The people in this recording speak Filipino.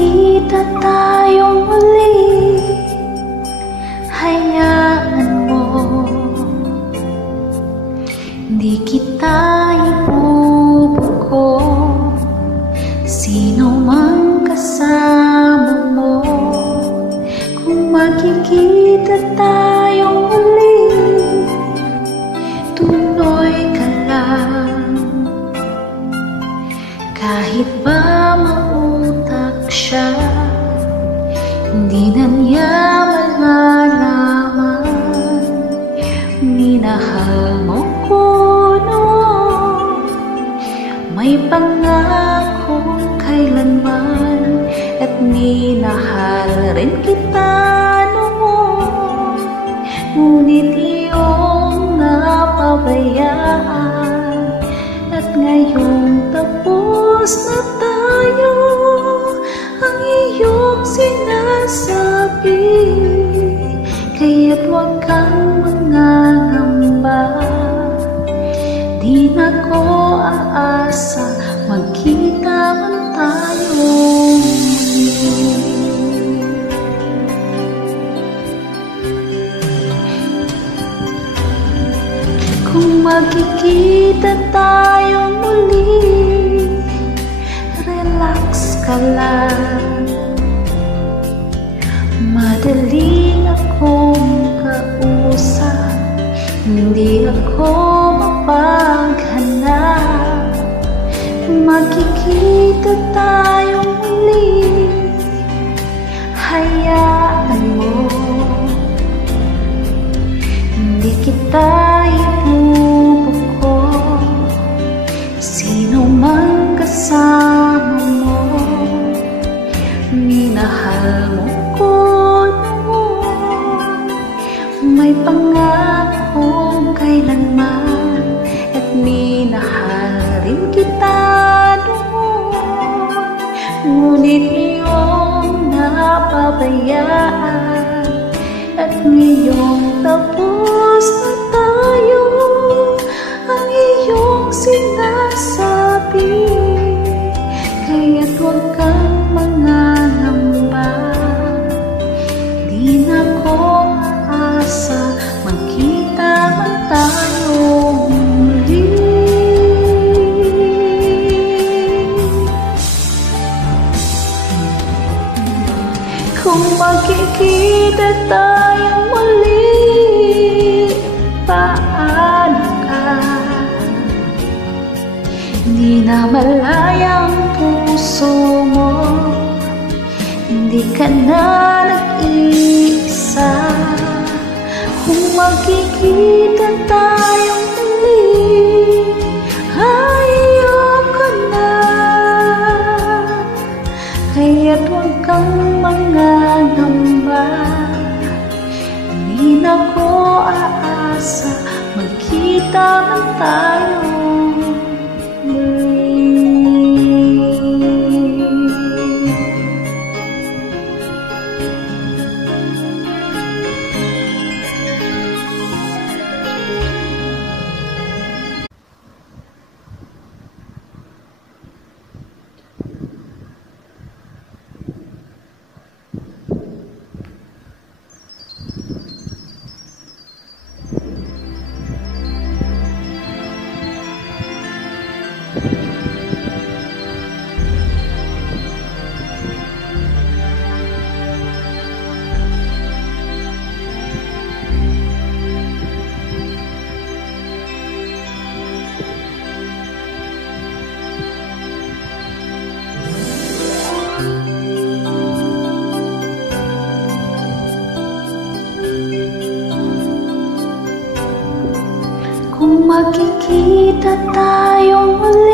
magkikita tayong muli, hayaan mo, di kita ibubuko. Sino mang kasama mo, kung magkikita tayong muli, tuloy ka lang. Kahit ba mautak siya, hindi na niya malalaman. Minahal mo ko noon, may pangakong kailanman, at minahal rin kita noon. Ngunit iyong napabayaan, at ngayong tapos na tayo, ang iyong sinasabi. Kaya't huwag kang mangangamba, di na ko aasa, magkita man tayo muli. Kung magkikita tayo muli, relax ka lang. Madaling akong kausap, hindi ako mapaghanap. Magkikita tayo muli, hayaan mo, hindi kita ibubuko. Sino man kasama mo, minahal mo ko noon, may pangakong kailanman, at minahal rin kita noon. Ngunit iyong napabayaan, at ngayong tapos na tayo, ang iyong sinasabi. Kaya't huwag kang mangangamba, di na ko aasa, magkita man tayo muli. Kung magkikita tayo muli, paano ka? Hindi na malayang puso mo, hindi ka na nag-iisa. Kung magkikita tayo muli, ayoko na. Kaya't huwag kang mangangamba, di na ko aasa, magkita man tayo muli. Kung magkikita tayo muli,